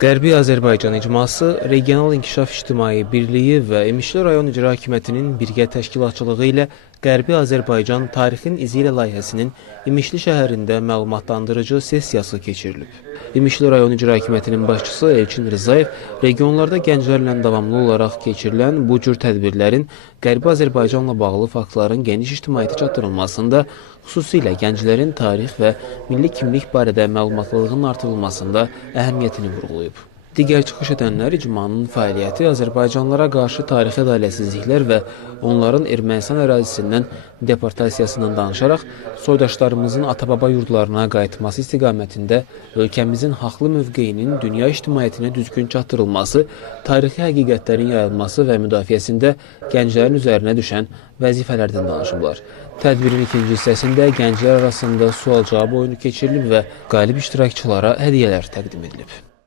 Qərbi Azərbaycan İcması, Regional İnkişaf İctimai Birliyi və İmişli Rayon İcra Hakimiyyətinin birgə təşkilatçılığı ilə Qərbi Azərbaycan Tarixin İzi ilə layihəsinin İmişli şəhərində məlumatlandırıcı sessiyası keçirilib. İmişli Rayon İcra Hakimiyyətinin başçısı Elçin Rzayev regionlarda gənclərlə davamlı olaraq keçirilən bu cür tədbirlərin Qərbi Azərbaycanla bağlı faktların geniş ictimaiyyətə çatdırılmasında, xüsusilə gənclərin tarix və milli kimlik barədə məlumatlılığının artırılmasında əhəmiyyətini vurğulayıb. Digər çıxış edənlər icmanın fəaliyyəti Azərbaycanlılara qarşı tarixi ədalətsizliklər və onların Ermənistan ərazisindən deportasiyasından danışaraq soydaşlarımızın ata-baba yurdlarına qayıtması istiqamətində ölkəmizin haqlı mövqeyinin dünya ictimaiyyətinə düzgün çatdırılması, tarixi həqiqətlərin yayılması və müdafiəsində gənclərin üzərinə düşən vəzifələrdən danışıblar. Tədbirin ikinci hissəsində gənclər arasında sual-cavab oyunu keçirilib və qalib iştirakçılara hədiyyələr təqdim edilib.